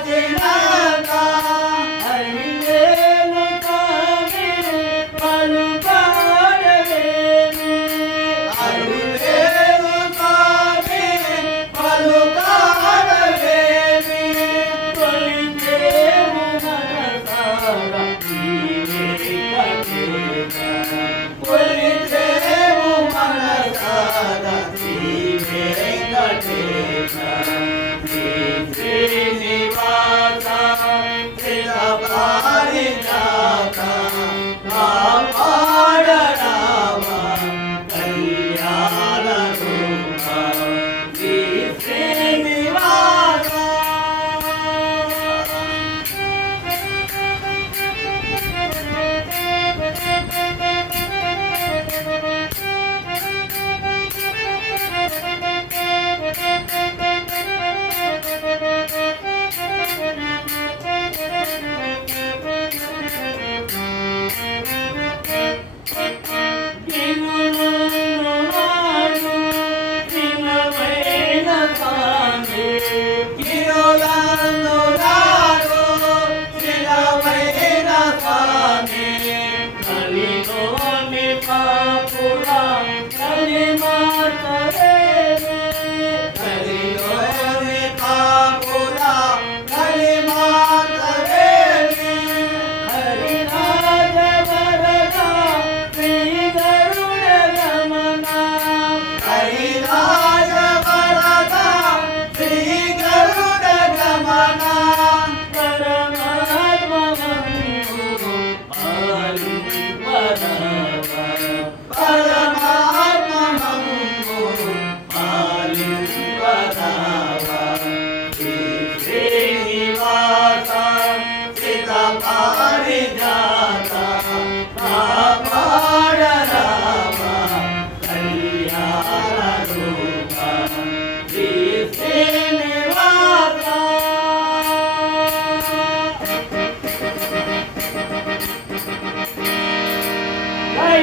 Adina. far.